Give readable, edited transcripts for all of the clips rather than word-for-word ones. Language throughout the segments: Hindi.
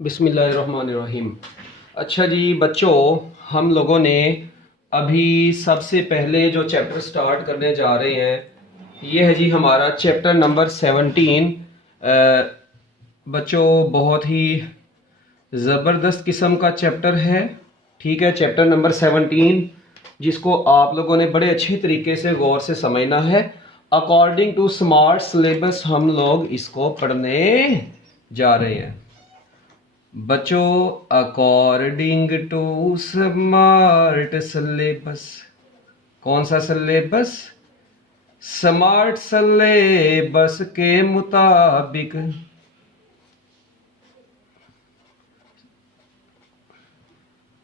बिस्मिल्लाहिर्रहमानिर्रहीम। अच्छा जी बच्चों, हम लोगों ने अभी सबसे पहले जो चैप्टर स्टार्ट करने जा रहे हैं ये है जी हमारा चैप्टर नंबर 17। बच्चों बहुत ही ज़बरदस्त किस्म का चैप्टर है। ठीक है, चैप्टर नंबर 17 जिसको आप लोगों ने बड़े अच्छे तरीके से गौर से समझना है। अकॉर्डिंग टू स्मार्ट सिलेबस हम लोग इसको पढ़ने जा रहे हैं बच्चों। अकॉर्डिंग टू स्मार्ट सिलेबस, कौन सा सिलेबस? स्मार्ट सिलेबस के मुताबिक।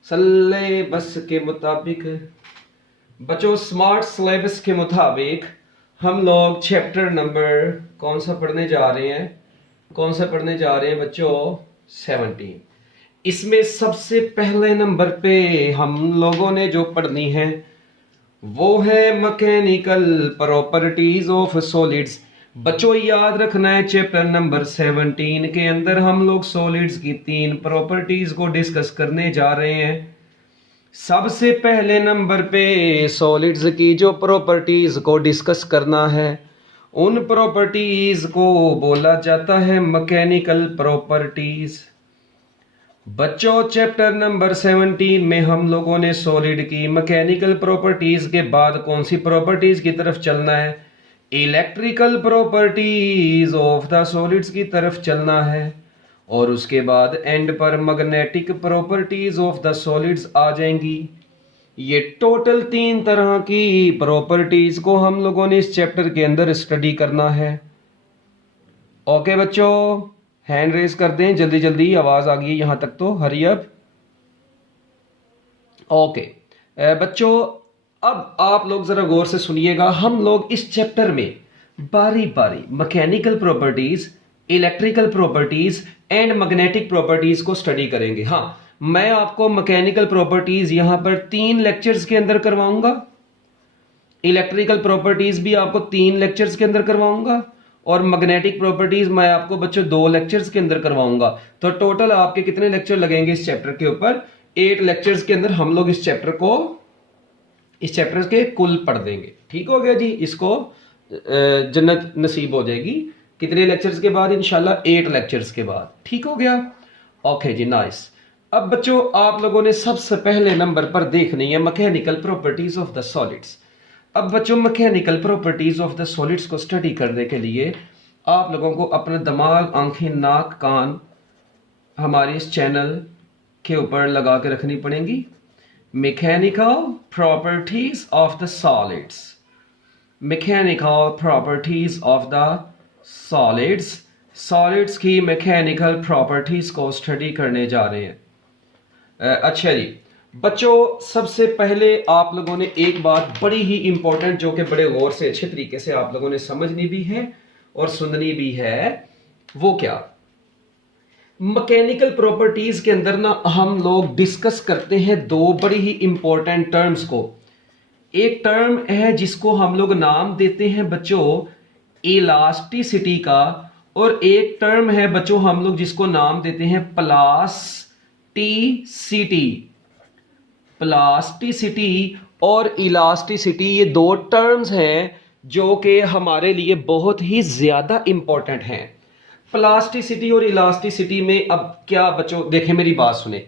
सिलेबस के मुताबिक बच्चों, स्मार्ट सिलेबस के मुताबिक हम लोग चैप्टर नंबर कौन सा पढ़ने जा रहे हैं? कौन सा पढ़ने जा रहे हैं बच्चों? 17। इसमें सबसे पहले नंबर पे हम लोगों ने जो पढ़नी है वो है मैकेनिकल प्रॉपर्टीज ऑफ सॉलिड्स। बच्चों याद रखना है, चैप्टर नंबर 17 के अंदर हम लोग सॉलिड्स की 3 प्रॉपर्टीज को डिस्कस करने जा रहे हैं। सबसे पहले नंबर पे सॉलिड्स की जो प्रॉपर्टीज को डिस्कस करना है उन प्रॉपर्टीज को बोला जाता है मैकेनिकल प्रॉपर्टीज। बच्चों चैप्टर नंबर 17 में हम लोगों ने सॉलिड की मैकेनिकल प्रॉपर्टीज के बाद कौन सी प्रॉपर्टीज की तरफ चलना है? Electrical properties of the solids की तरफ चलना है। और उसके बाद एंड पर magnetic properties of the solids आ जाएंगी। ये टोटल 3 तरह की प्रॉपर्टीज को हम लोगों ने इस चैप्टर के अंदर स्टडी करना है। ओके बच्चों, हैंड रेज कर दें जल्दी जल्दी, आवाज आ गई यहां तक तो हरी अप। ओके बच्चों, अब आप लोग जरा गौर से सुनिएगा। हम लोग इस चैप्टर में बारी बारी mechanical properties, electrical properties and magnetic properties को स्टडी करेंगे। हाँ, मैं आपको मैकेनिकल प्रॉपर्टीज यहां पर 3 लेक्चर्स के अंदर करवाऊंगा, इलेक्ट्रिकल प्रॉपर्टीज भी आपको 3 लेक्चर्स के अंदर करवाऊंगा और मैग्नेटिक प्रॉपर्टीज मैं आपको बच्चों 2 लेक्चर्स के अंदर करवाऊंगा। तो टोटल आपके कितने लेक्चर लगेंगे इस चैप्टर के ऊपर? 8 लेक्चर्स के अंदर हम लोग इस चैप्टर के कुल पढ़ देंगे। ठीक हो गया जी, इसको जन्नत नसीब हो जाएगी। कितने लेक्चर्स के बाद? इंशाल्लाह 8 लेक्चर्स के बाद। ठीक हो गया, ओके जी, नाइस। अब बच्चों आप लोगों ने सबसे पहले नंबर पर देखनी है mechanical properties of the solids. अब बच्चों mechanical properties of the solids को स्टडी करने के लिए आप लोगों को अपना दिमाग, आंखें, नाक, कान हमारे इस चैनल के ऊपर लगा के रखनी पड़ेंगी। Mechanical properties of the solids, mechanical properties of the solids, solids की मैकेनिकल प्रॉपर्टीज को स्टडी करने जा रहे हैं। अच्छा जी बच्चों, सबसे पहले आप लोगों ने एक बात बड़ी ही इंपॉर्टेंट जो कि बड़े गौर से अच्छे तरीके से आप लोगों ने समझनी भी है और सुननी भी है, वो क्या? मैकेनिकल प्रॉपर्टीज के अंदर ना हम लोग डिस्कस करते हैं 2 बड़ी ही इंपॉर्टेंट टर्म्स को। एक टर्म है जिसको हम लोग नाम देते हैं बच्चों इलास्टिसिटी का, और एक टर्म है बच्चों हम लोग जिसको नाम देते हैं प्लास्टिसिटी। प्लास्टिसिटी और इलास्टिसिटी ये 2 टर्म्स हैं जो कि हमारे लिए बहुत ही ज्यादा इंपॉर्टेंट हैं। प्लास्टिसिटी और इलास्टिसिटी में अब क्या बच्चों, देखें मेरी बात सुने।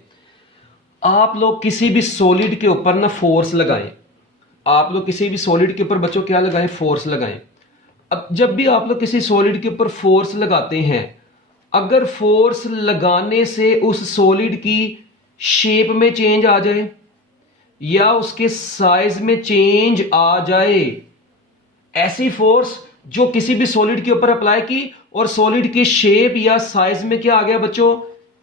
आप लोग किसी भी सॉलिड के ऊपर ना फोर्स लगाएं, आप लोग किसी भी सॉलिड के ऊपर बच्चों क्या लगाएं? फोर्स लगाएं। अब जब भी आप लोग किसी सॉलिड के ऊपर फोर्स लगाते हैं, अगर फोर्स लगाने से उस सॉलिड की शेप में चेंज आ जाए या उसके साइज में चेंज आ जाए, ऐसी फोर्स जो किसी भी सॉलिड के ऊपर अप्लाई की और सॉलिड की शेप या साइज में क्या आ गया बच्चों?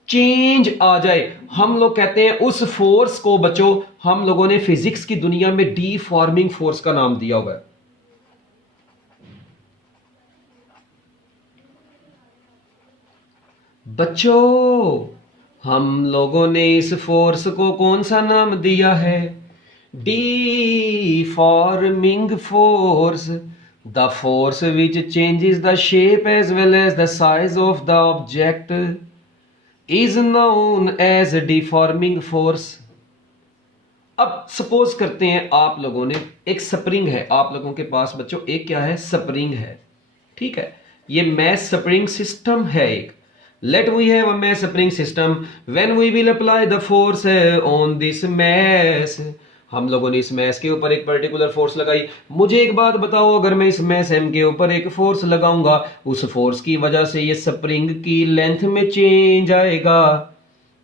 चेंज आ जाए, हम लोग कहते हैं उस फोर्स को बच्चों हम लोगों ने फिजिक्स की दुनिया में डीफॉर्मिंग फोर्स का नाम दिया हुआ है। बच्चों हम लोगों ने इस फोर्स को कौन सा नाम दिया है? Deforming force. The force which changes the shape as well as the size of the object. Is known as deforming force. अब सपोज करते हैं आप लोगों ने एक स्प्रिंग है, आप लोगों के पास बच्चों एक क्या है, स्प्रिंग है, ठीक है, ये मैस स्प्रिंग सिस्टम है एक। Let we have a mass spring system when we will apply the force on this mass. हम लोगों ने इस मैस के ऊपर एक पर्टिकुलर फोर्स लगाई। मुझे एक बात बताओ, अगर मैं इस मैस एम के ऊपर एक फोर्स लगाऊंगा, उस फोर्स की वजह से ये स्प्रिंग की लेंथ में चेंज आएगा,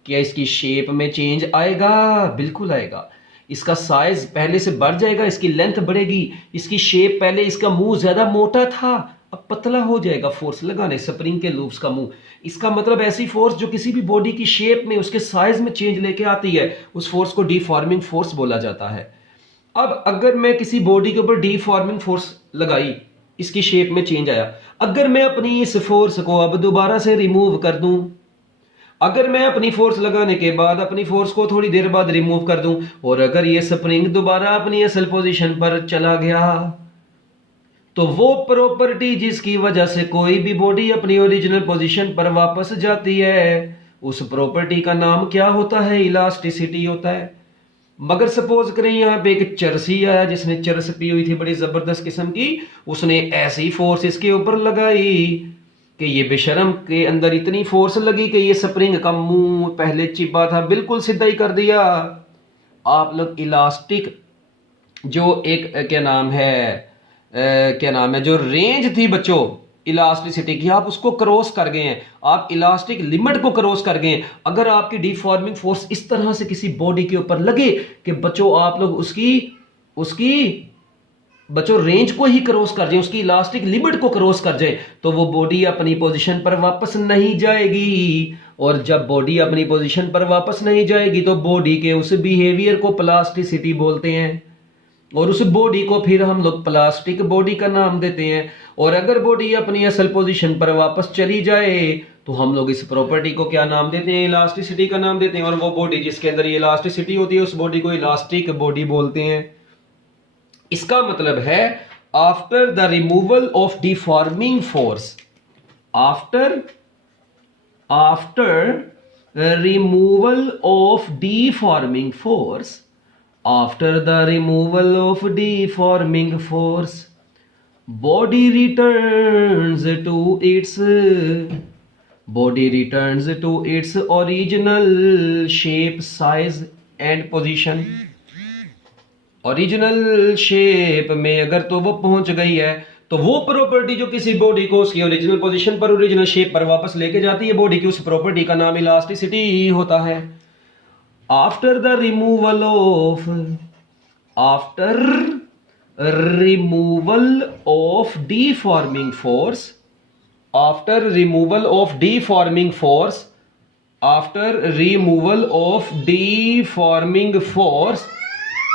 क्या इसकी शेप में चेंज आएगा? बिल्कुल आएगा। इसका साइज पहले से बढ़ जाएगा, इसकी लेंथ बढ़ेगी, इसकी शेप, पहले इसका मुंह ज्यादा मोटा था, अब पतला हो जाएगा फोर्स लगाने स्प्रिंग के लूप्स का मुंह। इसका मतलब ऐसी फोर्स जो किसी भी बॉडी की शेप में, उसके साइज में चेंज लेके आती है, उस फोर्स को डीफॉर्मिंग फोर्स बोला जाता है। अब अगर मैं किसी बॉडी के ऊपर डीफॉर्मिंग फोर्स लगाई, इसकी शेप में चेंज आया, अगर मैं अपनी इस फोर्स को अब दोबारा से रिमूव कर दूं, अगर मैं अपनी फोर्स लगाने के बाद अपनी फोर्स को थोड़ी देर बाद रिमूव कर दूं, और अगर ये स्प्रिंग दोबारा अपनी असल पोजीशन पर चला गया, तो वो प्रॉपर्टी जिसकी वजह से कोई भी बॉडी अपनी ओरिजिनल पोजीशन पर वापस जाती है, उस प्रॉपर्टी का नाम क्या होता है? इलास्टिसिटी होता है। मगर सपोज करें यहां पे एक चरसी आया जिसने चरस पी हुई थी बड़ी जबरदस्त किस्म की, उसने ऐसी फोर्स इसके ऊपर लगाई कि ये बेशरम के अंदर इतनी फोर्स लगी कि ये स्प्रिंग का मुंह पहले चिपा था बिल्कुल सीधा ही कर दिया। आप लोग इलास्टिक जो एक क्या नाम है जो रेंज थी बच्चों इलास्टिसिटी की, आप उसको क्रॉस कर गए हैं, आप इलास्टिक लिमिट को क्रॉस कर गए हैं। अगर आपकी डिफॉर्मिंग फोर्स इस तरह से किसी बॉडी के ऊपर लगे कि बच्चों आप लोग उसकी बच्चों रेंज को ही क्रॉस कर जाए, उसकी इलास्टिक लिमिट को क्रॉस कर जाए, तो वो बॉडी अपनी पोजीशन पर वापस नहीं जाएगी। और जब बॉडी अपनी पोजीशन पर वापस नहीं जाएगी तो बॉडी के उस बिहेवियर को प्लास्टिसिटी बोलते हैं, और उस बॉडी को फिर हम लोग प्लास्टिक बॉडी का नाम देते हैं। और अगर बॉडी अपनी असल पोजीशन पर वापस चली जाए तो हम लोग इस प्रॉपर्टी को क्या नाम देते हैं? इलास्टिसिटी का नाम देते हैं। और वो बॉडी जिसके अंदर ये इलास्टिसिटी होती है उस बॉडी को इलास्टिक बॉडी बोलते हैं। इसका मतलब है after the removal of deforming force, after removal of deforming force, after the removal of deforming force, body returns to its original shape, size and position। Original shape में अगर तो वो पहुंच गई है तो वो प्रॉपर्टी जो किसी बॉडी को उसकी ओरिजिनल पोजीशन पर, ओरिजिनल शेप पर वापस लेके जाती है बॉडी की, उस प्रॉपर्टी का नाम इलास्टिसिटी होता है। after removal of deforming force, after removal of deforming force, after removal of deforming force,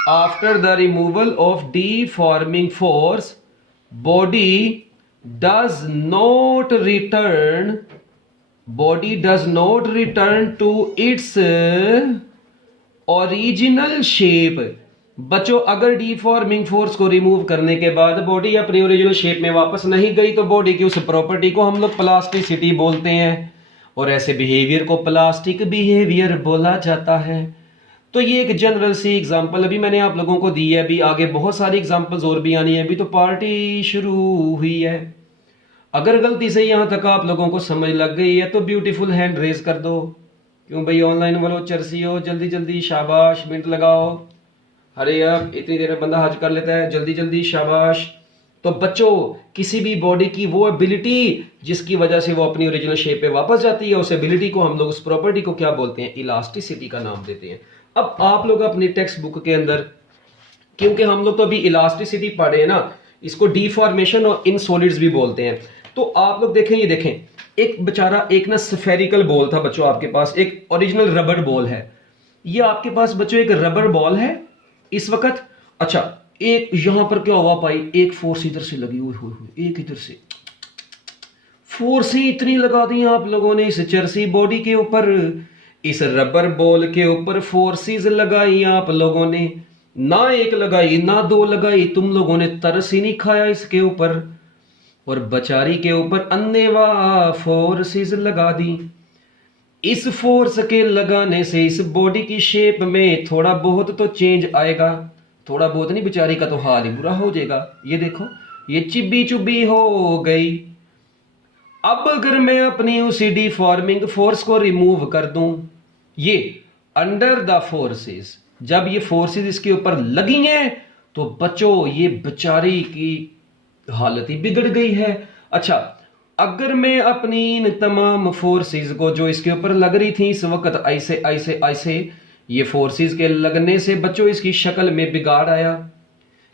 after the removal of deforming force, body does not return to its original shape. बच्चों अगर डिफॉर्मिंग फोर्स को रिमूव करने के बाद बॉडी अपनी ओरिजिनल शेप में वापस नहीं गई तो बॉडी की उस प्रॉपर्टी को हम लोग प्लास्टिसिटी बोलते हैं, और ऐसे बिहेवियर को प्लास्टिक बिहेवियर बोला जाता है। तो ये एक जनरल सी एग्जांपल अभी मैंने आप लोगों को दी है, अभी आगे बहुत सारी एग्जांपल्स और भी आनी है, अभी तो पार्टी शुरू हुई है। अगर गलती से यहां तक आप लोगों को समझ लग गई है तो ब्यूटीफुल हैंड रेज कर दो। क्यों भाई ऑनलाइन वालों चरसी हो, जल्दी जल्दी शाबाश, मिनट लगाओ। अरे अब इतनी देर में बंदा हज कर लेता है, जल्दी जल्दी शाबाश। तो बच्चों किसी भी बॉडी की वो एबिलिटी जिसकी वजह से वो अपनी ओरिजिनल शेप पे वापस जाती है, उस एबिलिटी को हम लोग, उस प्रॉपर्टी को क्या बोलते हैं? इलास्टिसिटी का नाम देते हैं। अब आप लोग अपनी टेक्स्ट बुक के अंदर, क्योंकि हम लोग तो अभी इलास्टिसिटी पढ़े हैं ना, इसको डिफॉर्मेशन और इनसॉलिड्स भी बोलते हैं। तो आप लोग देखें, ये देखें, एक बेचारा एक ना स्फेरिकल बॉल था बच्चों आपके पास, एक ओरिजिनल रबर बॉल है। ये आपके पास बच्चों एक रबर बॉल है इस वक्त। अच्छा, एक यहां पर क्या हुआ भाई, एक फोर्स इधर से लगी हुई, एक इधर से फोर्स ही इतनी लगा दी आप लोगों ने इस चरसी बॉडी के ऊपर, इस रबर बॉल के ऊपर फोर्सेस लगाई आप लोगों ने, ना एक लगाई ना दो लगाई, तुम लोगों ने तरस ही नहीं खाया इसके ऊपर, और बेचारी के ऊपर अन्नेवा फोर्सेस लगा दी। इस फोर्स के लगाने से इस बॉडी की शेप में थोड़ा बहुत तो चेंज आएगा। थोड़ा बहुत नहीं, बेचारी का तो हाल ही बुरा हो जाएगा। ये देखो, ये चिब्बी चुब्बी हो गई। अब अगर मैं अपनी उसी डिफॉर्मिंग फोर्स को रिमूव कर दूं, ये अंडर द फोर्सेस, जब ये फोर्सेस इसके ऊपर लगी हैं तो बच्चों ये बेचारी की हालत ही बिगड़ गई है। अच्छा, अगर मैं अपनी इन तमाम फोर्सेस को जो इसके ऊपर लग रही थी इस वक्त, ऐसे ऐसे ऐसे, ये फोर्सेस के लगने से बच्चों इसकी शक्ल में बिगाड़ आया।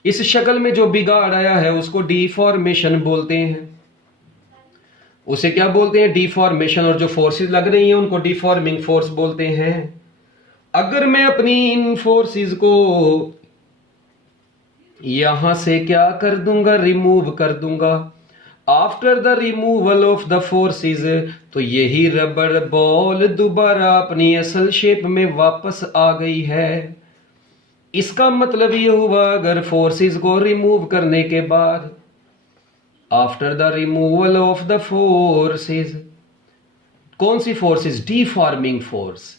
इस शक्ल में जो बिगाड़ आया है उसको डिफॉर्मेशन बोलते हैं। उसे क्या बोलते हैं? डिफॉर्मेशन। और जो फोर्सेस लग रही हैं उनको डिफॉर्मिंग फोर्स बोलते हैं। अगर मैं अपनी इन फोर्सेस को यहां से क्या कर दूंगा? रिमूव कर दूंगा। After the removal of the forces, तो यही रबर बॉल दोबारा अपनी असल शेप में वापस आ गई है। इसका मतलब ये हुआ, अगर फोर्सेस को रिमूव करने के बाद, after the removal of the forces, कौन सी फोर्सेस? Deforming force.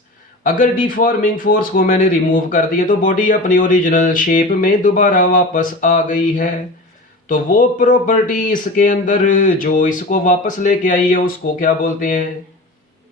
अगर डिफॉर्मिंग फोर्स को मैंने रिमूव कर दिया तो बॉडी अपनी ओरिजिनल शेप में दोबारा वापस आ गई है। तो वो प्रॉपर्टी इसके अंदर जो इसको वापस लेके आई है उसको क्या बोलते हैं?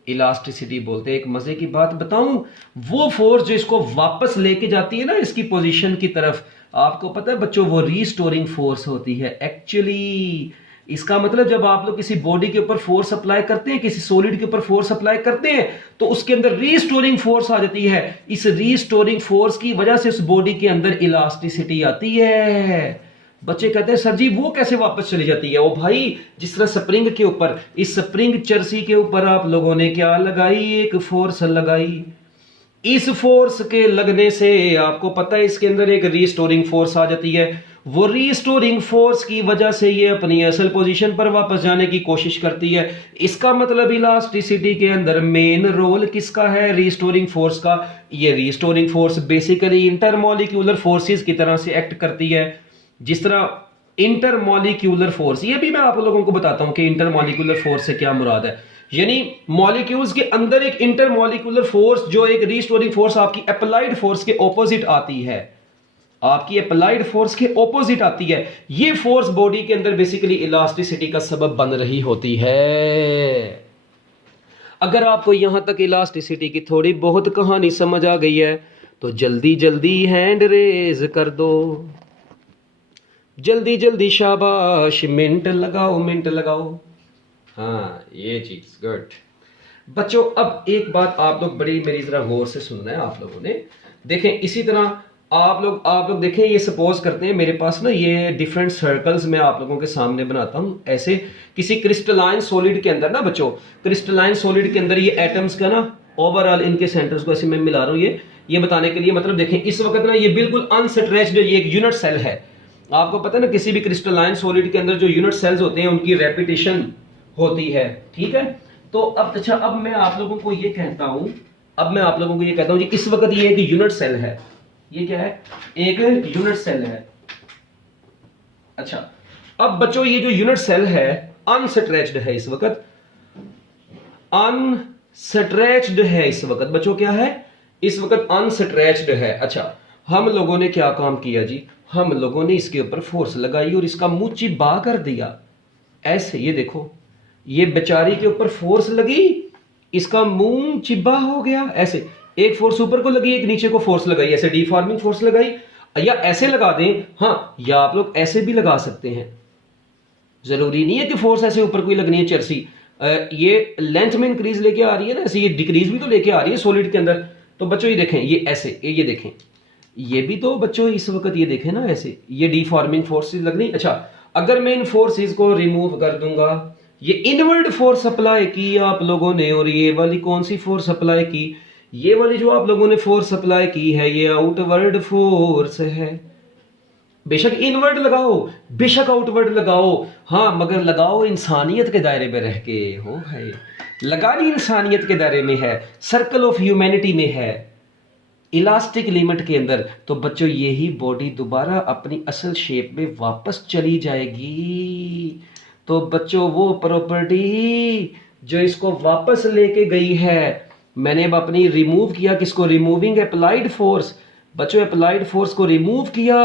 इलास्टिसिटी बोलते हैं। एक मजे की बात बताऊं, वो फोर्स जो इसको वापस लेके जाती है ना इसकी पोजीशन की तरफ, आपको पता है बच्चों, वो रीस्टोरिंग फोर्स होती है एक्चुअली। इसका मतलब जब आप लोग किसी बॉडी के ऊपर फोर्स अप्लाई करते हैं, किसी सॉलिड के ऊपर फोर्स अप्लाई करते हैं, तो उसके अंदर रीस्टोरिंग फोर्स आ जाती है। इस रीस्टोरिंग फोर्स की वजह से उस बॉडी के अंदर इलास्टिसिटी आती है। बच्चे कहते हैं सर जी वो कैसे वापस चली जाती है? ओ भाई, जिस तरह स्प्रिंग के ऊपर, इस स्प्रिंग चरसी के ऊपर आप लोगों ने क्या लगाई? एक फोर्स लगाई। इस फोर्स के लगने से आपको पता है इसके अंदर एक रीस्टोरिंग फोर्स आ जाती है। वो रीस्टोरिंग फोर्स की वजह से ये अपनी असल पोजीशन पर वापस जाने की कोशिश करती है। इसका मतलब इलास्टिसिटी के अंदर मेन रोल किसका है? रीस्टोरिंग फोर्स का। ये restoring force basically intermolecular forces की तरह से एक्ट करती है। जिस तरह इंटरमॉलिक्यूलर फोर्स, ये भी मैं आप लोगों को बताता हूं कि इंटरमॉलिक्यूलर फोर्स से क्या मुराद है। यानी मॉलिक्यूल्स के अंदर एक इंटरमॉलिक्यूलर फोर्स जो एक रीस्टोरिंग फोर्स आपकी अप्लाइड फोर्स के ऑपोजिट आती है, आपकी अप्लाइड फोर्स के ऑपोजिट आती है। ये फोर्स बॉडी के अंदर बेसिकली इलास्टिसिटी का सबब बन रही होती है। अगर आपको यहां तक इलास्टिसिटी की थोड़ी बहुत कहानी समझ आ गई है तो जल्दी जल्दी हैंड रेज कर दो, जल्दी जल्दी शाबाश, मिनट लगाओ, मिनट लगाओ। हाँ, ये चीज गुड। बच्चों अब एक बात आप लोग बड़ी मेरी जरा गौर से सुनना है आप लोगों ने। देखें, इसी तरह आप लोग देखें, ये सपोज करते हैं मेरे पास ना ये डिफरेंट सर्कल्स मैं आप लोगों के सामने बनाता हूं। ऐसे किसी क्रिस्टलाइन सॉलिड के अंदर ना बच्चों, क्रिस्टलाइन सॉलिड के अंदर ये एटम्स का ना ओवरऑल इनके सेंटर्स को ऐसे मैं मिला रहा हूं ये बताने के लिए। मतलब देखें इस वक्त ना ये बिल्कुल अनस्ट्रेच्ड, ये एक यूनिट सेल है। आपको पता है ना किसी भी क्रिस्टलाइन सॉलिड के अंदर जो यूनिट सेल्स होते हैं उनकी रेपिटेशन होती है, ठीक है। तो अब अच्छा, अब मैं आप लोगों को ये कहता हूं, जी इस वक्त ये एक यूनिट सेल है। ये क्या है? एक यूनिट सेल है। अच्छा, अब बच्चों ये जो यूनिट सेल है अनस्ट्रेच्ड है इस वक्त, अनस्ट्रेच्ड है इस वक्त। बच्चों क्या है? इस वक्त अनस्ट्रेच्ड है। अच्छा, हम लोगों ने क्या काम किया जी? हम लोगों ने इसके ऊपर फोर्स लगाई और इसका मुंह चिब्बा कर दिया ऐसे। ये देखो, ये बेचारी के ऊपर फोर्स लगी, इसका मुंह चिब्बा हो गया ऐसे। एक फोर्स ऊपर को लगी, एक नीचे को फोर्स लगाई, ऐसे डिफॉर्मिंग फोर्स लगाई। या ऐसे लगा दें, हाँ, या आप लोग ऐसे भी लगा सकते हैं। जरूरी नहीं है कि फोर्स ऐसे ऊपर कोई लगनी है चरसी। ये लेंथ में इंक्रीज लेके आ रही है ना, ऐसे ये डिक्रीज भी तो लेके आ रही है सॉलिड के अंदर। तो बच्चों ये देखें, ये ऐसे, ये देखें, ये भी तो बच्चों इस वक्त ये देखें ना ऐसे, ये डिफॉर्मिंग फोर्सेस लग रही। अच्छा, अगर मैं इन फोर्सेस को रिमूव कर दूंगा, ये इनवर्ड फोर्स अप्लाई की आप लोगों ने, और ये वाली कौन सी फोर्स अप्लाई की? ये वाली जो आप लोगों ने फोर्स अप्लाई की है ये आउटवर्ड फोर्स है। बेशक इनवर्ड लगाओ, बेशक आउटवर्ड लगाओ, हाँ, मगर लगाओ इंसानियत के दायरे में रह के। हो है लगानी इंसानियत के दायरे में है, सर्कल ऑफ ह्यूमैनिटी में है, इलास्टिक लिमिट के अंदर। तो बच्चों यही बॉडी दोबारा अपनी असल शेप में वापस चली जाएगी। तो बच्चों वो प्रॉपर्टी जो इसको वापस लेके गई है। मैंने अब अपनी रिमूव किया, किसको? Removing applied force. बच्चों अप्लाइड फोर्स को रिमूव किया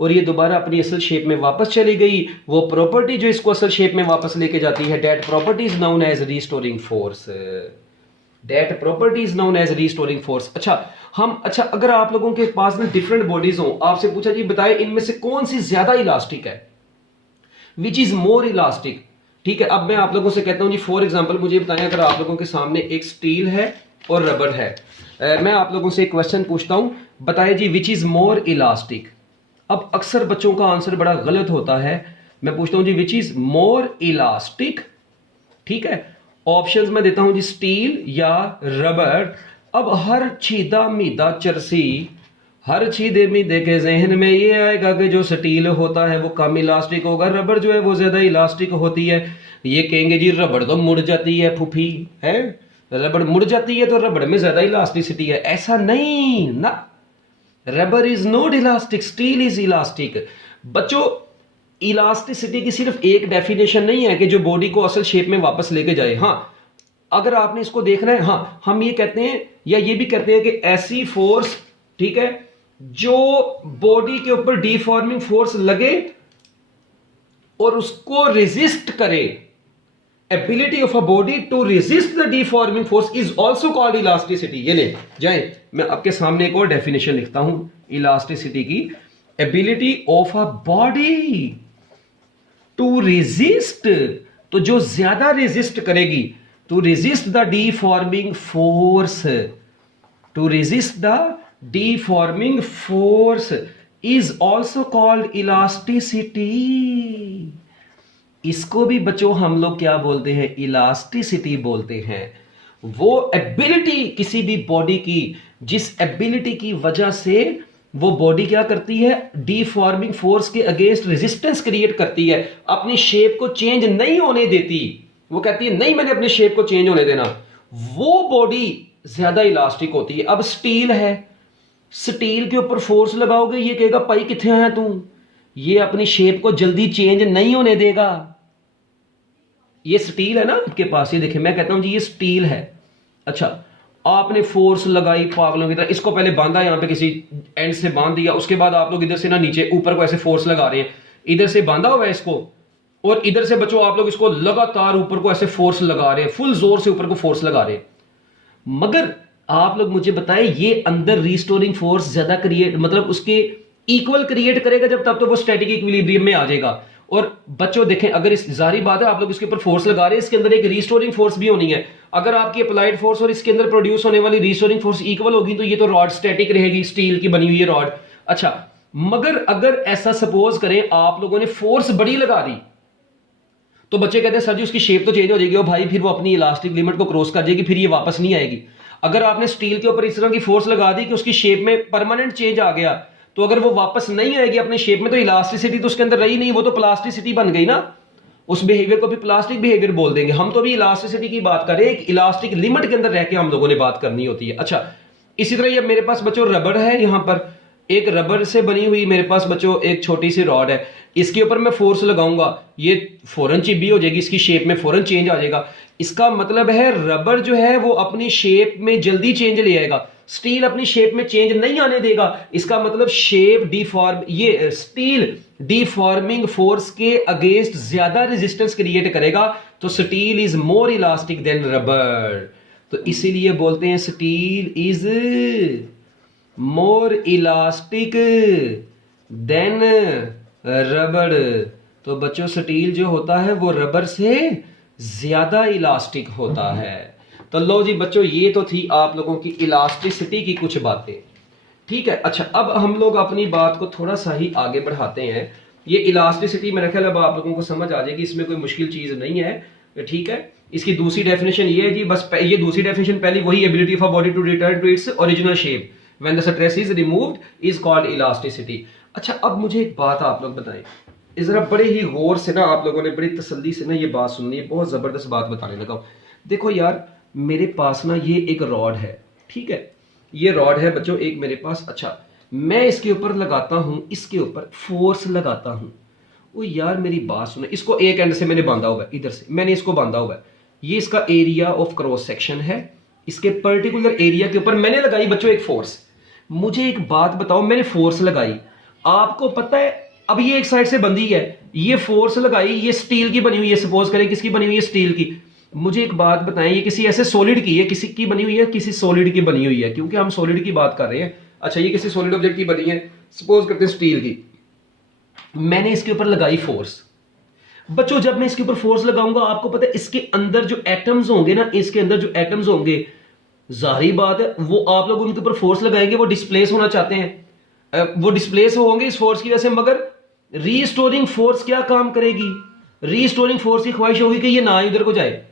और ये दोबारा अपनी असल शेप में वापस चली गई। वो प्रॉपर्टी जो इसको असल शेप में वापस लेके जाती है, that property is known as restoring force. That property is known as restoring force. अच्छा, अगर आप लोगों के पास ना डिफरेंट बॉडीज हो, आपसे पूछा जी बताए इनमें से कौन सी ज्यादा इलास्टिक है, विच इज मोर इलास्टिक। ठीक है, अब मैं आप लोगों से कहता हूं जी, फॉर एग्जांपल मुझे बताएं, अगर आप लोगों के सामने एक स्टील है और रबर है, मैं आप लोगों से एक क्वेश्चन पूछता हूं, बताइए जी विच इज मोर इलास्टिक। अब अक्सर बच्चों का आंसर बड़ा गलत होता है। मैं पूछता हूं जी विच इज मोर इलास्टिक। ठीक है, ऑप्शंस मैं देता हूं जी, स्टील या रबर। अब हर छीदा मीदा चरसी, हर छीदे मीदे के जहन में ये आएगा कि जो स्टील होता है वो कम इलास्टिक होगा, रबर जो है वो ज्यादा इलास्टिक होती है। ये कहेंगे जी रबड़ तो मुड़ जाती है फूफी, है रबड़ मुड़ जाती है तो रबड़ में ज्यादा इलास्टिसिटी है। ऐसा नहीं ना, rubber is not elastic, steel is elastic. बच्चों इलास्टिसिटी की सिर्फ एक डेफिनेशन नहीं है कि जो बॉडी को असल शेप में वापस लेके जाए। हाँ, अगर आपने इसको देखना है, हाँ हम ये कहते हैं या ये भी कहते हैं कि ऐसी फोर्स, ठीक है, जो बॉडी के ऊपर डिफॉर्मिंग फोर्स लगे और उसको रेजिस्ट करे, ability of a body to resist the deforming force is also called elasticity. ये ले जाए, मैं आपके सामने एक और डेफिनेशन लिखता हूं इलास्टिसिटी की। Ability of a body to resist, तो जो ज्यादा रेजिस्ट करेगी, to resist the deforming force, to resist the deforming force is also called elasticity. इसको भी बच्चों हम लोग क्या बोलते हैं? इलास्टिसिटी बोलते हैं। वो एबिलिटी किसी भी बॉडी की, जिस एबिलिटी की वजह से वो बॉडी क्या करती है, डिफॉर्मिंग फोर्स के अगेंस्ट रेजिस्टेंस क्रिएट करती है, अपनी शेप को चेंज नहीं होने देती। वो कहती है नहीं मैंने अपने शेप को चेंज होने देना, वो बॉडी ज्यादा इलास्टिक होती है। अब स्टील है, स्टील के ऊपर फोर्स लगाओगे, ये कहेगा भाई किथे आया तू, ये अपनी शेप को जल्दी चेंज नहीं होने देगा। ये स्टील है ना आपके पास, ये देखिए मैं कहता हूं जी ये स्टील है। अच्छा, आपने फोर्स लगाई पागलों की तरह, इसको पहले बांधा, यहां पे किसी एंड से बांध दिया, उसके बाद आप लोग इधर से ना नीचे ऊपर को ऐसे फोर्स लगा रहे हैं, इधर से बांधा हुआ है इसको, और इधर से बच्चों आप लोग इसको लगातार ऊपर को ऐसे फोर्स लगा रहे हैं, फुल जोर से ऊपर को फोर्स लगा रहे हैं। मगर आप लोग मुझे बताएं, ये अंदर रिस्टोरिंग फोर्स ज्यादा क्रिएट, मतलब उसके इक्वल क्रिएट करेगा जब, तब तो वो स्टैटिक इक्विलिब्रियम में आ जाएगा। और बच्चों देखें, अगर इस जारी बात है आप लोग इसके ऊपर फोर्स लगा रहे हैं, इसके अंदर एक रिस्टोरिंग फोर्स भी होनी है। अगर आपकी अप्लाइड फोर्स और इसके अंदर प्रोड्यूस होने वाली रिस्टोरिंग फोर्स इक्वल होगी तो ये तो रॉड स्टैटिक रहेगी, स्टील की बनी हुई है रॉड। अच्छा, मगर अगर ऐसा सपोज करें आप लोगों ने फोर्स बड़ी लगा दी, तो बच्चे कहते हैं सर जी उसकी शेप तो चेंज हो जाएगी, और भाई फिर वो अपनी इलास्टिक लिमिट को क्रॉस कर जाएगी, फिर ये वापस नहीं आएगी। अगर आपने स्टील के ऊपर इस तरह की फोर्स लगा दी कि उसकी शेप में परमानेंट चेंज आ गया, तो अगर वो वापस नहीं आएगी अपनी शेप में, तो इलास्टिसिटी तो उसके अंदर रही नहीं, वो तो प्लास्टिसिटी बन गई ना। उस बिहेवियर को भी प्लास्टिक बिहेवियर बोल देंगे। हम तो भी इलास्टिसिटी की बात कर रहे हैं, एक इलास्टिक लिमिट के अंदर रह के हम लोगों ने बात करनी होती है। अच्छा, इसी तरह ये मेरे पास बच्चों रबर है, यहां पर एक रबर से बनी हुई मेरे पास बच्चों एक छोटी सी रॉड है, इसके ऊपर मैं फोर्स लगाऊंगा, ये फौरन चिब्बी हो जाएगी, इसकी शेप में फौरन चेंज आ जाएगा। इसका मतलब है रबर जो है वो अपनी शेप में जल्दी चेंज ले आएगा, स्टील अपनी शेप में चेंज नहीं आने देगा। इसका मतलब शेप डिफॉर्म, ये स्टील डिफॉर्मिंग फोर्स के अगेंस्ट ज्यादा रेजिस्टेंस क्रिएट करेगा, तो steel is more elastic than rubber. तो इसीलिए बोलते हैं steel is more elastic than rubber. तो बच्चों स्टील जो होता है वो रबर से ज्यादा इलास्टिक होता है। तो लो जी बच्चों, ये तो थी आप लोगों की इलास्टिसिटी की कुछ बातें, ठीक है। अच्छा, अब हम लोग अपनी बात को थोड़ा सा ही आगे बढ़ाते हैं। ये इलास्टिसिटी मेरे ख्याल अब आप लोगों को समझ आ जाएगी, इसमें कोई मुश्किल चीज नहीं है, ठीक है। इसकी दूसरी डेफिनेशन ये है जी, बस ये दूसरी डेफिनेशन, पहली वही, ability of a body to return to its original shape when the stress is removed is called elasticity. अच्छा, अब मुझे एक बात आप लोग बताएं, इस जरा बड़े ही गौर से ना आप लोगों ने बड़ी तसल्ली से ना ये बात सुननी है, बहुत जबरदस्त बात बताने लगा हूं। देखो यार, मेरे पास ना ये एक रॉड है, ठीक है, ये रॉड है बच्चों एक मेरे पास। अच्छा, मैं इसके ऊपर लगाता हूं, इसके ऊपर फोर्स लगाता हूं। ओ यार मेरी बात सुनो, इसको एक एंड से मैंने बांधा हुआ है, इधर से मैंने इसको बांधा हुआ है, ये इसका एरिया ऑफ क्रॉस सेक्शन है। इसके पर्टिकुलर एरिया के ऊपर मैंने लगाई बच्चों एक फोर्स। मुझे एक बात बताओ, मैंने फोर्स लगाई, आपको पता है अब ये एक साइड से बंधी है, ये फोर्स लगाई, ये स्टील की बनी हुई है, सपोज करें किसकी बनी हुई है, स्टील की। मुझे एक बात बताएं, ये किसी ऐसे सॉलिड की है, किसी की बनी हुई है, किसी सॉलिड की बनी हुई है, क्योंकि हम सॉलिड की बात कर रहे हैं। अच्छा, ये किसी सॉलिड ऑब्जेक्ट की बनी है, सपोज करते हैं स्टील की। मैंने इसके ऊपर लगाई फोर्स। बच्चों जब मैं इसके ऊपर फोर्स लगाऊंगा, आपको पता है इसके अंदर जो एटम्स होंगे ना, इसके अंदर जो एटम्स होंगे, जाहिर बात है वो आप लोग उनके ऊपर फोर्स लगाएंगे, वो डिस्प्लेस होना चाहते हैं, वो डिस्प्लेस होंगे इस फोर्स की वजह से। मगर रीस्टोरिंग फोर्स क्या काम करेगी? रीस्टोरिंग फोर्स की ख्वाहिश होगी कि ये ना इधर को जाए।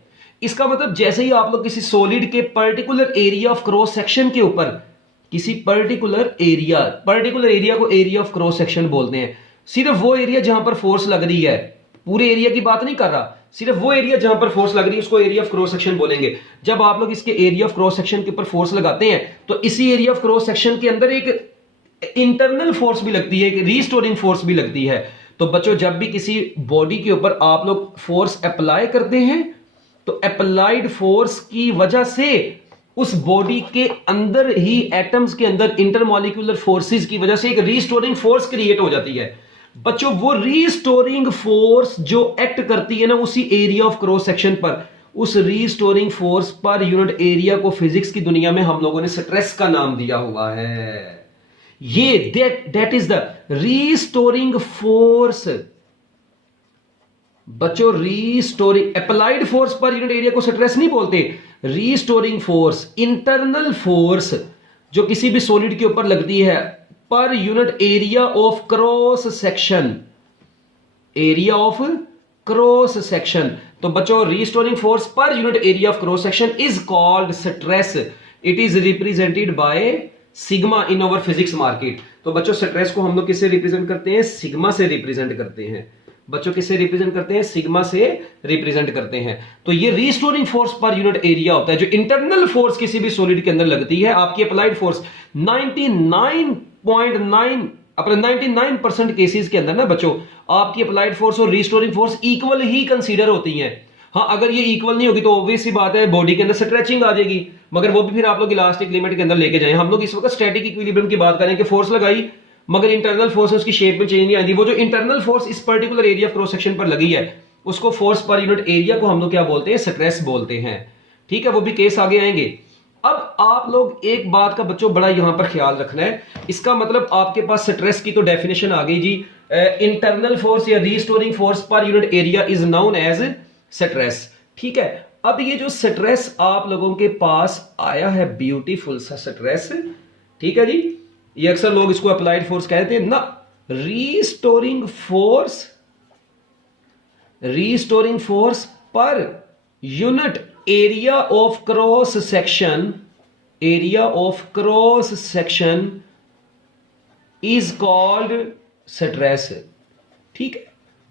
इसका मतलब जैसे ही आप लोग किसी सॉलिड के particular area of cross section के ऊपर, किसी पर्टिकुलर एरिया को एरिया ऑफ क्रॉस सेक्शन बोलते हैं। सिर्फ वो एरिया जहां पर फोर्स लग रही है, पूरे एरिया की बात नहीं कर रहा, सिर्फ वो एरिया जहां पर फोर्स लग रही है उसको एरिया ऑफ क्रॉस सेक्शन बोलेंगे। जब आप लोग इसके एरिया ऑफ क्रॉस सेक्शन के ऊपर फोर्स लगाते हैं तो इसी एरिया ऑफ क्रॉस सेक्शन के अंदर एक इंटरनल फोर्स भी लगती है, एक रीस्टोरिंग फोर्स भी लगती है। तो बच्चों जब भी किसी बॉडी के ऊपर आप लोग फोर्स अप्लाई करते हैं तो अप्लाइड फोर्स की वजह से उस बॉडी के अंदर ही एटम्स के अंदर इंटरमॉलिक्यूलर फोर्सेस की वजह से एक रीस्टोरिंग फोर्स क्रिएट हो जाती है। बच्चों वो रीस्टोरिंग फोर्स जो एक्ट करती है ना उसी एरिया ऑफ क्रॉस सेक्शन पर, उस restoring force per unit area को फिजिक्स की दुनिया में हम लोगों ने स्ट्रेस का नाम दिया हुआ है। ये that is the restoring force. बच्चों restoring applied force per unit area को स्ट्रेस नहीं बोलते, रीस्टोरिंग फोर्स इंटरनल फोर्स जो किसी भी सॉलिड के ऊपर लगती है per unit area of cross section, area of cross section. तो बच्चों restoring force per unit area of cross section is called stress. It is represented by sigma in our physics market. तो बच्चों स्ट्रेस को हम लोग किससे रिप्रेजेंट करते हैं? सिग्मा से रिप्रेजेंट करते हैं। बच्चों किससे रिप्रेजेंट करते हैं? सिग्मा से रिप्रेजेंट करते हैं। तो ये restoring force per unit area होता है जो इंटरनल फोर्स किसी भी सॉलिड के अंदर लगती है। आपकी अप्लाइड फोर्स 99.9 अपने 99% केसेस के अंदर ना बच्चों आपकी अप्लाइड फोर्स और रीस्टोरिंग फोर्स इक्वल ही कंसीडर होती हैं। हाँ, अगर ये इक्वल नहीं होगी तो ऑब्वियस सी बात है बॉडी के अंदर स्ट्रेचिंग आ जाएगी, मगर वो भी फिर आप लोग इलास्टिक लिमिट के अंदर लेके जाएं। हम लोग इस वक्त स्टैटिक इक्विलिब्रियम की बात करें कि फोर्स लगाई मगर इंटरनल फोर्स उसकी शेप में चेंज नहीं आती। वो जो इंटरनल फोर्स इस particular area of cross section पर लगी है उसको फोर्स पर यूनिट एरिया को हम लोग क्या बोलते हैं? स्ट्रेस बोलते हैं। ठीक है, वो भी केस आगे आएंगे। अब आप लोग एक बात का बच्चों बड़ा यहां पर ख्याल रखना है, इसका मतलब आपके पास स्ट्रेस की तो डेफिनेशन आ गई जी। इंटरनल फोर्स या restoring force per unit area is known as stress. ठीक है, अब ये जो स्ट्रेस आप लोगों के पास आया है, ब्यूटीफुल सा स्ट्रेस, ठीक है जी, ये अक्सर लोग इसको अप्लाइड फोर्स कहते हैं ना। Restoring force per unit area of cross section is called stress. ठीक है,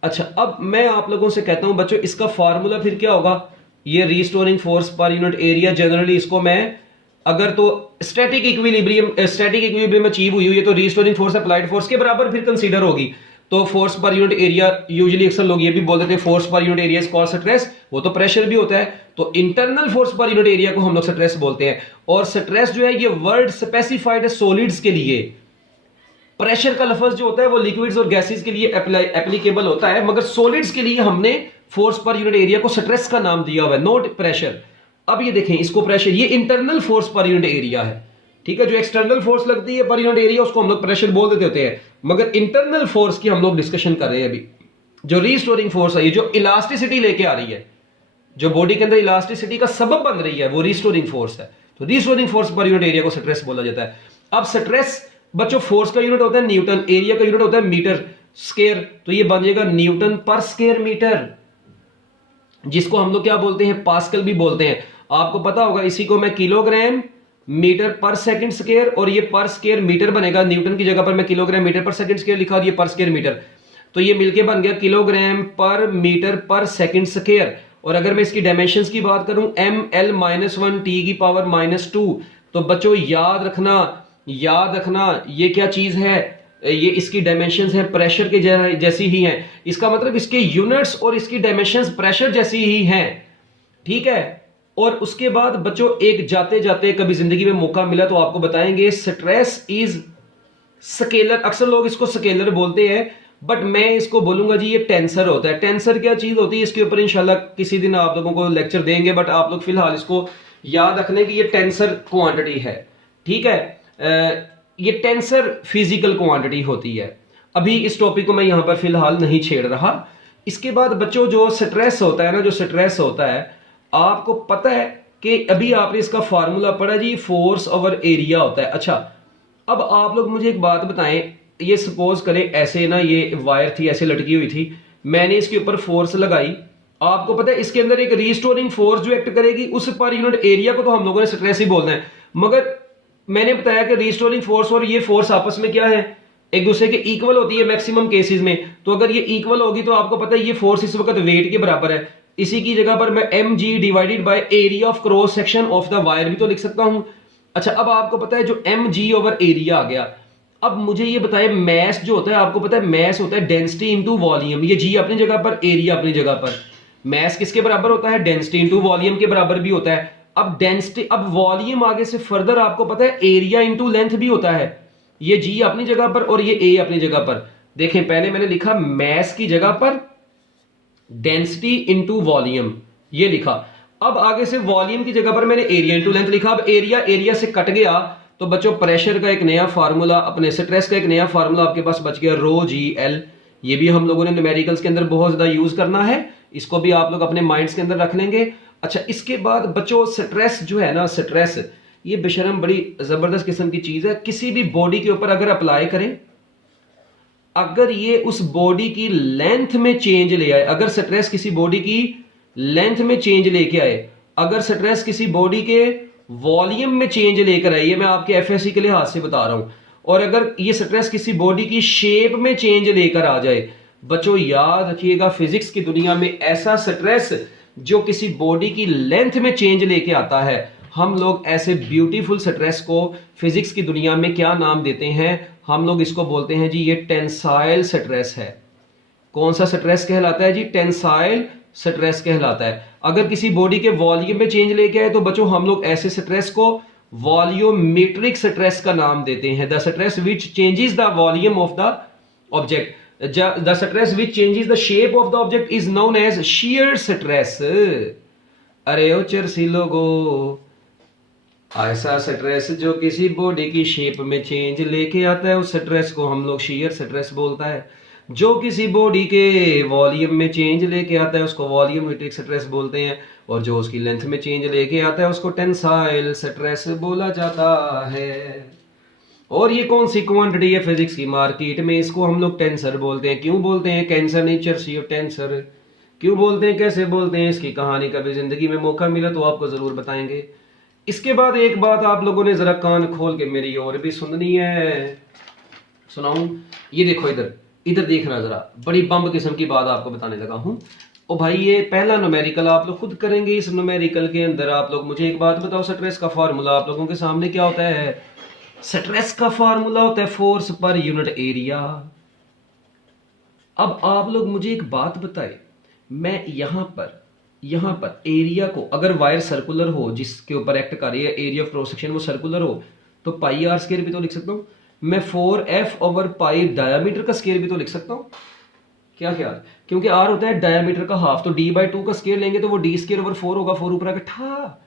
अच्छा अब मैं आप लोगों से कहता हूं बच्चों इसका फार्मूला फिर क्या होगा? ये restoring force per unit area generally इसको मैं अगर तो स्टैटिक इक्विलिब्रियम अचीव हुई है तो रीस्टोरिंग फोर्स अप्लाइड फोर्स के बराबर फिर कंसीडर होगी। तो force per unit area usually अक्सर लोग ये भी बोल देते हैं force per unit area is called stress, वो तो प्रेशर भी होता है। तो internal force per unit area को हम लोग स्ट्रेस बोलते हैं। और स्ट्रेस जो है ये वर्ड स्पेसिफाइड है सॉलिड्स के लिए। प्रेशर का लफ्ज जो होता है वो लिक्विड्स और गैसेस के लिए एप्लीकेबल होता है, मगर सॉलिड्स के लिए हमने फोर्स पर यूनिट एरिया को स्ट्रेस का नाम दिया हुआ है, नोट प्रेशर। अब ये देखें इसको प्रेशर, ये internal force per unit area है। ठीक है, जो एक्सटर्नल फोर्स लगती है पर यूनिट एरिया उसको हम लोग प्रेशर बोल देते होते हैं, मगर इंटरनल फोर्स की हम लोग डिस्कशन कर रहे हैं अभी। जो रीस्टोरिंग फोर्स है, ये जो इलास्टिसिटी लेके आ रही है, जो बॉडी के अंदर इलास्टिसिटी का सबब बन रही है, वो रीस्टोरिंग फोर्स है। तो restoring force per unit area को स्ट्रेस बोला जाता है। अब स्ट्रेस बच्चों फोर्स का यूनिट होता है न्यूटन, एरिया का यूनिट होता है मीटर स्क्वायर, तो ये बन जाएगा न्यूटन पर स्क्वायर मीटर, जिसको हम लोग क्या बोलते हैं? पास्कल भी बोलते हैं। आपको पता होगा इसी को मैं किलोग्राम मीटर पर सेकंड स्क्वायर, और ये पर स्क्वायर मीटर बनेगा। न्यूटन की जगह पर मैं किलोग्राम मीटर पर सेकंड स्क्वायर लिखा, और ये पर स्क्वायर मीटर, तो ये मिलके बन गया किलोग्राम पर मीटर पर सेकंड स्क्वायर। और अगर मैं इसकी डायमेंशंस की बात करूं ml-1 t की पावर -2, तो बच्चों याद रखना ये क्या चीज है? ये इसकी डायमेंशंस है प्रेशर के जैसी ही हैं। इसका मतलब इसके यूनिट्स और इसकी डायमेंशंस प्रेशर जैसी ही हैं। ठीक है। और उसके बाद बच्चों एक जाते जाते कभी जिंदगी में मौका मिला तो आपको बताएंगे स्ट्रेस इज स्केलर। अक्सर लोग इसको स्केलर बोलते हैं, बट मैं इसको बोलूंगा जी ये टेंसर होता है। टेंसर क्या चीज होती है, इसके ऊपर इंशाल्लाह किसी दिन आप लोगों को लेक्चर देंगे, बट आप लोग फिलहाल इसको याद रख लें कि ये टेंसर क्वांटिटी है। ठीक है, ये टेंसर फिजिकल क्वांटिटी होती है। अभी इस टॉपिक को मैं यहां पर फिलहाल नहीं छेड़ रहा। इसके बाद बच्चों जो स्ट्रेस होता है ना, जो स्ट्रेस होता है, आपको पता है कि अभी आपने इसका फार्मूला पढ़ा जी, फोर्स ओवर एरिया होता है। अच्छा, अब आप लोग मुझे एक बात बताएं, ये सपोज करें ऐसे ना, ये वायर थी ऐसे लटकी हुई थी, मैंने इसके ऊपर फोर्स लगाई, आपको पता है इसके अंदर एक रीस्टोरिंग फोर्स जो एक्ट करेगी, उस पर यूनिट एरिया को तो हम लोगों ने स्ट्रेस ही बोलना है। मगर मैंने बताया कि रीस्टोरिंग फोर्स और ये फोर्स आपस में क्या है, एक दूसरे के इक्वल होती है मैक्सिमम केसेस में। तो अगर ये इक्वल होगी तो आपको पता है ये फोर्स इस वक्त वेट के बराबर है। इसी की जगह पर मैं mg divided by area of cross section of the wire भी तो लिख सकता हूं। अच्छा, अब आपको पता है जो mg ओवर एरिया आ गया। अब मुझे ये बताएं, मैस जो होता है, आपको पता है मैस होता है डेंसिटी इनटू वॉल्यूम। ये g अपनी जगह पर, एरिया अपनी जगह पर। मैस किसके बराबर होता है, डेंसिटी इनटू वॉल्यूम के बराबर भी होता है। अब डेंसिटी, अब वॉल्यूम आगे से फर्दर आपको पता है एरिया इनटू लेंथ भी होता है। ये g अपनी जगह पर और ये a अपनी जगह पर। देखें, पहले मैंने लिखा मैस की जगह पर डेंसिटी इनटू वॉल्यूम, ये लिखा। अब आगे से वॉल्यूम की जगह पर मैंने एरिया इनटू लेंथ लिखा। अब एरिया से कट गया तो बच्चों प्रेशर का एक नया फार्मूला, अपने स्ट्रेस का एक नया फार्मूला आपके पास बच गया, रो जी एल। ये भी हम लोगों ने न्यूमेरिकल्स के अंदर बहुत ज्यादा यूज करना है, इसको भी आप लोग अपने माइंड्स के अंदर रख लेंगे। अच्छा, इसके बाद बच्चों स्ट्रेस जो है ना, स्ट्रेस ये बेशरम बड़ी जबरदस्त किस्म की चीज है। किसी भी बॉडी के ऊपर अगर अप्लाई करें, अगर ये उस बॉडी की लेंथ में चेंज ले आए, अगर स्ट्रेस किसी बॉडी की लेंथ में चेंज लेके आए, अगर स्ट्रेस किसी बॉडी के वॉल्यूम में चेंज लेकर आए, ये मैं आपके एफएससी के लिहाज से बता रहा हूं, और अगर ये स्ट्रेस किसी बॉडी की शेप में चेंज लेकर आ जाए, बच्चों याद रखिएगा फिजिक्स की दुनिया में ऐसा स्ट्रेस जो किसी बॉडी की लेंथ में चेंज लेके आता है, हम लोग ऐसे ब्यूटीफुल स्ट्रेस को फिजिक्स की दुनिया में क्या नाम देते हैं, हम लोग इसको बोलते हैं जी ये टेंसाइल स्ट्रेस है। कौन सा स्ट्रेस कहलाता है जी, टेंसाइल स्ट्रेस कहलाता है। अगर किसी बॉडी के वॉल्यूम में चेंज लेके आए तो बच्चों हम लोग ऐसे स्ट्रेस को वॉल्यूमेट्रिक स्ट्रेस का नाम देते हैं। The stress which changes the volume of the object, the stress which changes the shape of the object is known as shear stress. अरे ओ चरसी लोगो, ऐसा स्ट्रेस जो किसी बॉडी की शेप में चेंज लेके आता है उस स्ट्रेस को हम लोग शियर स्ट्रेस बोलता है। जो किसी बॉडी के वॉल्यूम में चेंज लेके आता है उसको वॉल्यूमेट्रिक स्ट्रेस बोलते हैं, और जो उसकी लेंथ में चेंज लेके आता है उसको टेंसाइल स्ट्रेस बोला जाता है। और ये कौन सी क्वांटिटी है फिजिक्स की मार्केट में, इसको हम लोग टेंसर बोलते हैं। क्यों बोलते हैं कैंसर नहीं चर्सी टेंसर, क्यों बोलते हैं, कैसे बोलते हैं, इसकी कहानी कभी जिंदगी में मौका मिला तो आपको जरूर बताएंगे। इसके बाद एक बात आप लोगों ने जरा कान खोल के मेरी और भी सुननी है, सुनाऊं। ये देखो, इधर इधर देखना जरा, बड़ी बम्ब किस्म की बात आपको बताने लगा हूं। ओ भाई, ये पहला न्यूमेरिकल आप लोग खुद करेंगे। इस न्यूमेरिकल के अंदर आप लोग मुझे एक बात बताओ, स्ट्रेस का फार्मूला आप लोगों के सामने क्या होता है? स्ट्रेस का फार्मूला होता है फोर्स पर यूनिट एरिया। अब आप लोग मुझे एक बात बताए, मैं यहां पर एरिया को, अगर वायर सर्कुलर हो जिसके ऊपर एक्ट कर रही है एरिया ऑफ क्रॉस सेक्शन वो सर्कुलर हो, तो पाई आर स्क्वायर भी तो लिख सकता हूं मैं। 4f ओवर पाई डायमीटर का स्क्वायर भी तो लिख सकता हूं। क्या ख्याल, क्योंकि आर होता है डायमीटर का हाफ, तो d/2 का स्क्वायर लेंगे तो वो d स्क्वायर ओवर 4 होगा। 4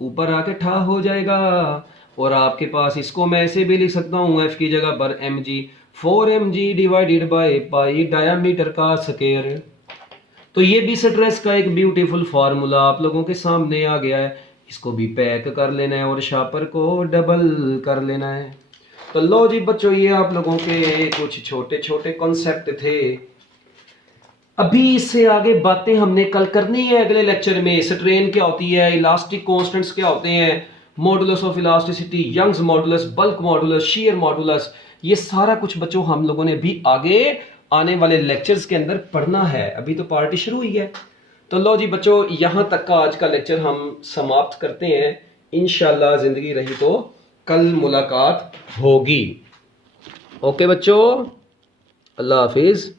ऊपर आके ठा हो जाएगा। और आपके पास इसको मैं ऐसे भी लिख सकता हूं, f की जगह पर mg, 4mg divided by pi diameter का स्क्वायर। तो ये भी स्ट्रेस का एक ब्यूटीफुल फार्मूला आप लोगों के सामने आ गया है। इसको भी पैक कर लेना है और शापर को डबल कर लेना है। तो लो जी बच्चों, ये आप लोगों के कुछ छोटे छोटे कॉन्सेप्ट थे। अभी इससे आगे बातें हमने कल करनी है अगले लेक्चर में। स्ट्रेन क्या होती है, इलास्टिक कांस्टेंट्स क्या होते हैं, modulus of elasticity, Young's modulus, bulk modulus, shear modulus, ये सारा कुछ बच्चों हम लोगों ने भी आगे आने वाले लेक्चर्स के अंदर पढ़ना है। अभी तो पार्टी शुरू हुई है। तो लो जी बच्चों, यहां तक का आज का लेक्चर हम समाप्त करते हैं। इंशाल्लाह जिंदगी रही तो कल मुलाकात होगी। ओके बच्चों, अल्लाह हाफिज।